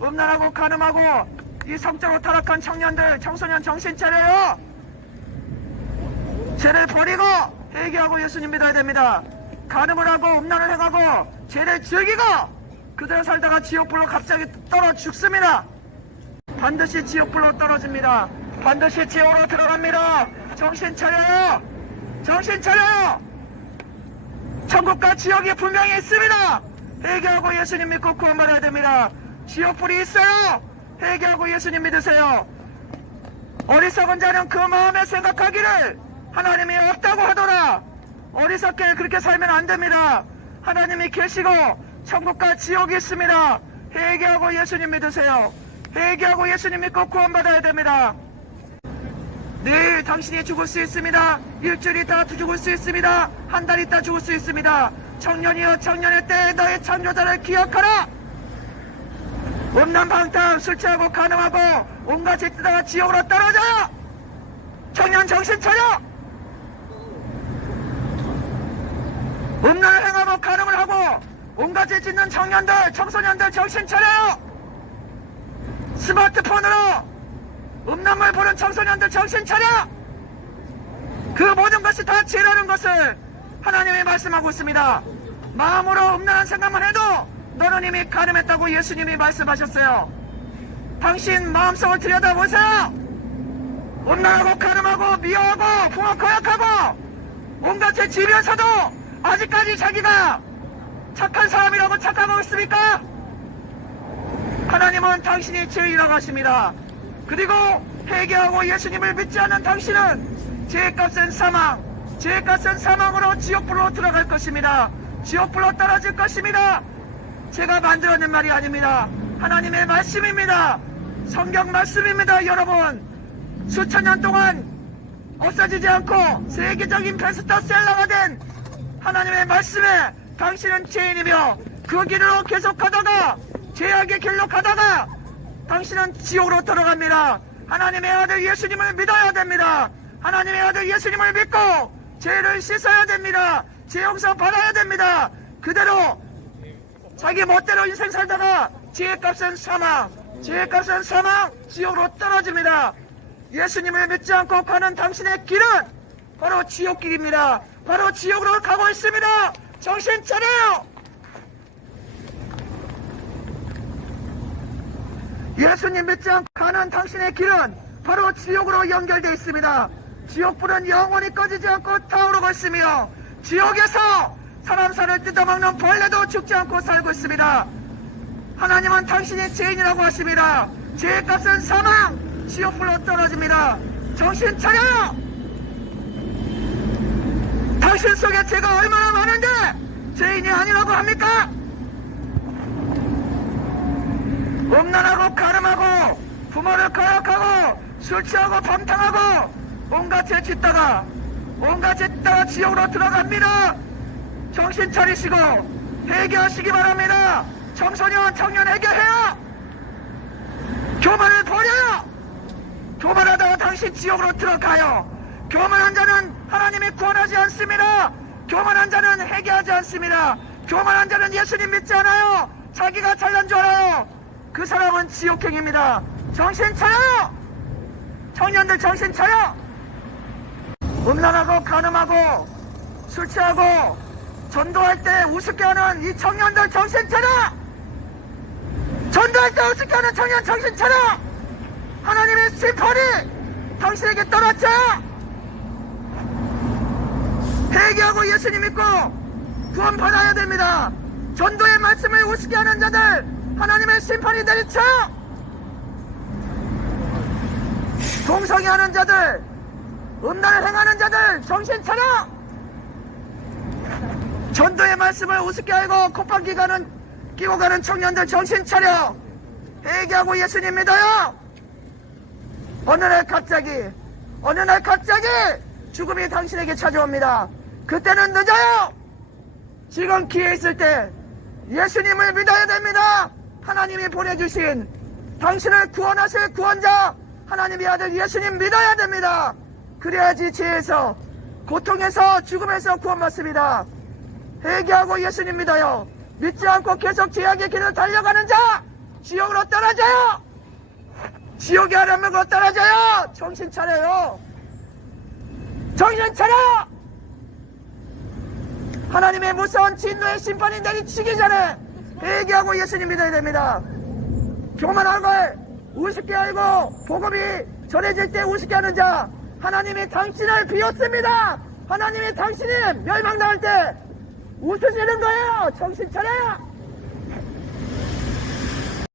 음란하고 간음하고 이 성적으로 타락한 청년들, 청소년 정신 차려요. 죄를 버리고 회개하고 예수님 믿어야 됩니다. 간음을 하고 음란을 행하고 죄를 즐기고 그대로 살다가 지옥불로 갑자기 떨어 죽습니다. 반드시 지옥불로 떨어집니다. 반드시 지옥으로 들어갑니다. 정신 차려요. 정신 차려요. 천국과 지옥이 분명히 있습니다. 회개하고 예수님 믿고 구원받아야 됩니다. 지옥불이 있어요. 회개하고 예수님 믿으세요. 어리석은 자는 그 마음에 생각하기를 하나님이 없다고 하더라. 어리석게 그렇게 살면 안 됩니다. 하나님이 계시고 천국과 지옥이 있습니다. 회개하고 예수님 믿으세요. 회개하고 예수님 믿고 구원받아야 됩니다. 내일 당신이 죽을 수 있습니다. 일주일 있다가 죽을 수 있습니다. 한 달 있다 죽을 수 있습니다. 청년이여 청년의 때에 너의 창조자를 기억하라. 음란방탕 술 취하고 간음하고 온갖 죄 뜨다가 지옥으로 떨어져. 청년 정신 차려. 음란을 행하고 간음을 하고 온갖 죄 짓는 청년들 청소년들 정신 차려요. 스마트폰으로 음란물 보는 청소년들 정신 차려. 그 모든 것이 다 죄라는 것을 하나님이 말씀하고 있습니다. 마음으로 음란한 생각만 해도 너는 이미 간음했다고 예수님이 말씀하셨어요. 당신 마음속을 들여다보세요. 음란하고 간음하고 미워하고 부모 거역하고 온갖 죄 지면서도 아직까지 자기가 착한 사람이라고 착각하고 있습니까? 하나님은 당신이 죄인이라고 하십니다. 그리고 회개하고 예수님을 믿지 않는 당신은 죄값은 사망, 죄값은 사망으로 지옥불로 들어갈 것입니다. 지옥불로 떨어질 것입니다. 제가 만들어낸 말이 아닙니다. 하나님의 말씀입니다. 성경 말씀입니다. 여러분, 수천 년 동안 없어지지 않고 세계적인 베스트셀러가 된 하나님의 말씀에 당신은 죄인이며 그 길로 계속 가다가 죄악의 길로 가다가 당신은 지옥으로 들어갑니다. 하나님의 아들 예수님을 믿어야 됩니다. 하나님의 아들 예수님을 믿고 죄를 씻어야 됩니다. 죄 용서 받아야 됩니다. 그대로 자기 멋대로 인생 살다가 죄의 값은 사망, 죄의 값은 사망, 지옥으로 떨어집니다. 예수님을 믿지 않고 가는 당신의 길은 바로 지옥길입니다. 바로 지옥으로 가고 있습니다. 정신 차려요. 예수님 믿지 않고 가는 당신의 길은 바로 지옥으로 연결되어 있습니다. 지옥불은 영원히 꺼지지 않고 타오르고 있으며 지옥에서 사람 살을 뜯어먹는 벌레도 죽지 않고 살고 있습니다. 하나님은 당신이 죄인이라고 하십니다. 죄의 값은 사망, 지옥불로 떨어집니다. 정신 차려요. 당신 속에 죄가 얼마나 많은데 죄인이 아니라고 합니까? 음란하고 간음하고 부모를 거역하고 술 취하고 방탕하고 온갖 죄 짓다가 지옥으로 들어갑니다. 정신 차리시고 회개하시기 바랍니다. 청소년 청년 회개해요. 교만을 버려요. 교만하다가 당신 지옥으로 들어가요. 교만한 자는 하나님이 구원하지 않습니다. 교만한 자는 회개하지 않습니다. 교만한 자는 예수님 믿지 않아요. 자기가 잘난 줄 알아요. 그 사람은 지옥행입니다. 정신 차려. 청년들 정신 차려. 음란하고 간음하고 술 취하고 전도할 때 우습게 하는 이 청년들 정신 차려. 전도할 때 우습게 하는 청년 정신 차려. 하나님의 심판이 당신에게 떨어져. 회개하고 예수님 믿고 구원 받아야 됩니다. 전도의 말씀을 우습게 하는 자들 하나님의 심판이 내리쳐. 동성애 하는 자들, 음란을 행하는 자들 정신 차려. 전도의 말씀을 우습게 알고 콧방귀 끼고 가는 청년들 정신 차려. 회개하고 예수님 믿어요. 어느 날 갑자기 죽음이 당신에게 찾아옵니다. 그때는 늦어요. 지금 기회 있을 때 예수님을 믿어야 됩니다. 하나님이 보내주신 당신을 구원하실 구원자 하나님의 아들 예수님 믿어야 됩니다. 그래야지 죄에서 고통에서 죽음에서 구원받습니다. 회개하고 예수님 믿어요. 믿지 않고 계속 죄악의 길을 달려가는 자 지옥으로 떨어져요. 지옥의 아래목으로 떨어져요. 정신 차려요. 정신 차려. 하나님의 무서운 진노의 심판이 내리치기 전에 회개하고 예수님 믿어야 됩니다. 교만한 걸 우습게 알고 복음이 전해질 때 우습게 하는 자, 하나님이 당신을 비웠습니다. 하나님이 당신이 멸망당할 때 웃으시는 거예요. 정신 차려요.